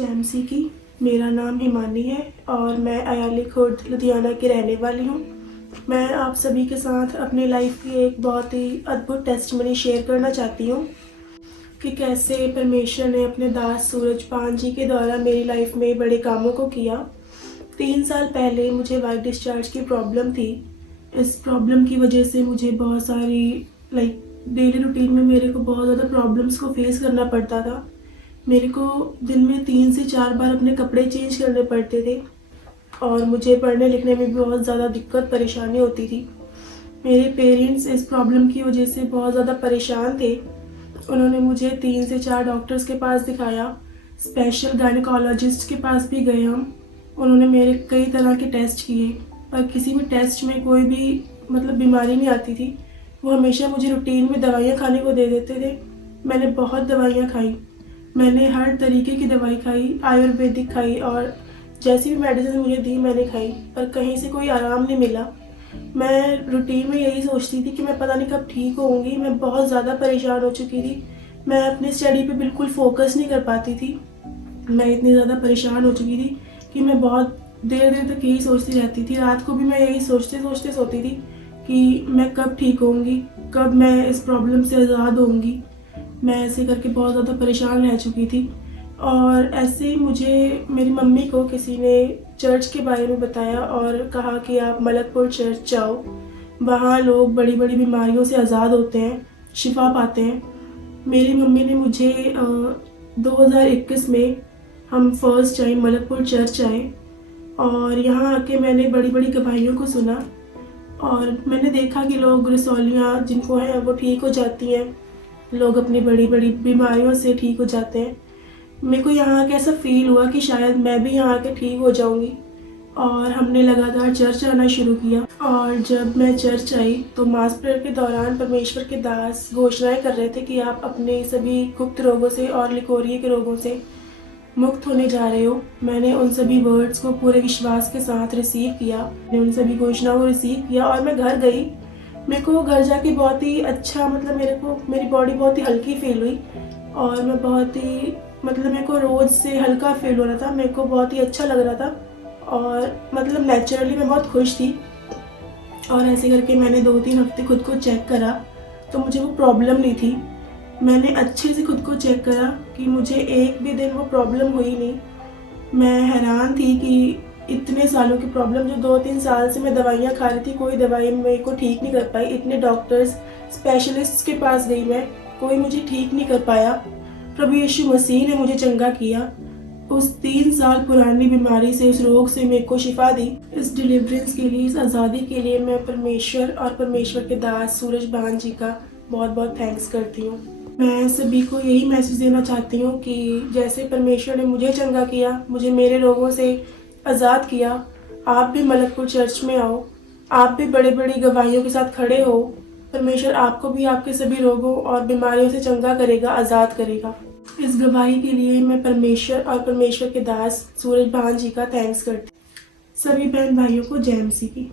जैमसी की। मेरा नाम हिमानी है और मैं अयाली खुर्द लुधियाना की रहने वाली हूँ। मैं आप सभी के साथ अपनी लाइफ की एक बहुत ही अद्भुत टेस्टमनी शेयर करना चाहती हूँ कि कैसे परमेश्वर ने अपने दास सूरजपान जी के द्वारा मेरी लाइफ में बड़े कामों को किया। 3 साल पहले मुझे वाइट डिस्चार्ज की प्रॉब्लम थी। इस प्रॉब्लम की वजह से मुझे बहुत सारी डेली रूटीन में मेरे को बहुत ज़्यादा प्रॉब्लम्स को फेस करना पड़ता था। मेरे को दिन में 3 से 4 बार अपने कपड़े चेंज करने पड़ते थे और मुझे पढ़ने लिखने में भी बहुत ज़्यादा दिक्कत परेशानी होती थी। मेरे पेरेंट्स इस प्रॉब्लम की वजह से बहुत ज़्यादा परेशान थे। उन्होंने मुझे 3 से 4 डॉक्टर्स के पास दिखाया, स्पेशल गायनेकोलॉजिस्ट के पास भी गए हम। उन्होंने मेरे कई तरह के टेस्ट किए पर किसी भी टेस्ट में कोई भी बीमारी नहीं आती थी। वो हमेशा मुझे रूटीन में दवाइयाँ खाने को दे देते थे। मैंने बहुत दवाइयाँ खाई, मैंने हर तरीके की दवाई खाई, आयुर्वेदिक खाई और जैसी भी मेडिसिन मुझे दी मैंने खाई, पर कहीं से कोई आराम नहीं मिला। मैं रूटीन में यही सोचती थी कि मैं पता नहीं कब ठीक होऊंगी। मैं बहुत ज़्यादा परेशान हो चुकी थी। मैं अपनी स्टडी पे बिल्कुल फोकस नहीं कर पाती थी। मैं इतनी ज़्यादा परेशान हो चुकी थी कि मैं बहुत देर देर तक यही सोचती रहती थी। रात को भी मैं यही सोचते सोचते सोती थी कि मैं कब ठीक होऊंगी, कब मैं इस प्रॉब्लम से आज़ाद होऊंगी। मैं ऐसे करके बहुत ज़्यादा परेशान रह चुकी थी और ऐसे ही मुझे मेरी मम्मी को किसी ने चर्च के बारे में बताया और कहा कि आप मलकपुर चर्च जाओ, वहाँ लोग बड़ी बड़ी बीमारियों से आज़ाद होते हैं, शिफा पाते हैं। मेरी मम्मी ने मुझे 2021 में हम फर्स्ट टाइम मलकपुर चर्च आए और यहाँ आके मैंने बड़ी बड़ी गवाहियों को सुना और मैंने देखा कि लोग रसौलियाँ जिनको हैं वो ठीक हो जाती हैं, लोग अपनी बड़ी बड़ी बीमारियों से ठीक हो जाते हैं। मेरे को यहाँ आके ऐसा फील हुआ कि शायद मैं भी यहाँ आके ठीक हो जाऊँगी और हमने लगातार चर्च आना शुरू किया। और जब मैं चर्च आई तो मास प्रेयर के दौरान परमेश्वर के दास घोषणाएं कर रहे थे कि आप अपने सभी गुप्त रोगों से और लिकोरिए के रोगों से मुक्त होने जा रहे हो। मैंने उन सभी वर्ड्स को पूरे विश्वास के साथ रिसीव किया, मैंने उन सभी घोषणाओं को रिसीव किया और मैं घर गई। मेरे को घर जाके बहुत ही अच्छा मेरी बॉडी बहुत ही हल्की फील हुई और मैं बहुत ही मेरे को रोज़ से हल्का फील हो रहा था। मेरे को बहुत ही अच्छा लग रहा था और नेचुरली मैं बहुत खुश थी। और ऐसे करके मैंने 2-3 हफ्ते खुद को चेक करा तो मुझे वो प्रॉब्लम नहीं थी। मैंने अच्छे से खुद को चेक करा कि मुझे एक भी दिन वो प्रॉब्लम हुई नहीं। मैं हैरान थी कि इतने सालों की प्रॉब्लम, जो 2-3 साल से मैं दवाइयाँ खा रही थी, कोई दवाई मेरे को ठीक नहीं कर पाई। इतने डॉक्टर्स स्पेशलिस्ट के पास गई मैं, कोई मुझे ठीक नहीं कर पाया। प्रभु यीशु मसीह ने मुझे चंगा किया। उस 3 साल पुरानी बीमारी से, उस रोग से मेरे को शिफा दी। इस डिलीवरेंस के लिए, इस आज़ादी के लिए मैं परमेश्वर और परमेश्वर के दास सूरजपान जी का बहुत बहुत थैंक्स करती हूँ। मैं सभी को यही मैसेज देना चाहती हूँ कि जैसे परमेश्वर ने मुझे चंगा किया, मुझे मेरे रोगों से आज़ाद किया, आप भी मलकपुर चर्च में आओ, आप भी बड़े बड़ी गवाहियों के साथ खड़े हो। परमेश्वर आपको भी आपके सभी रोगों और बीमारियों से चंगा करेगा, आज़ाद करेगा। इस गवाही के लिए मैं परमेश्वर और परमेश्वर के दास सूरजपान जी का थैंक्स करती हूँ। सभी बहन भाइयों को जैमसी की।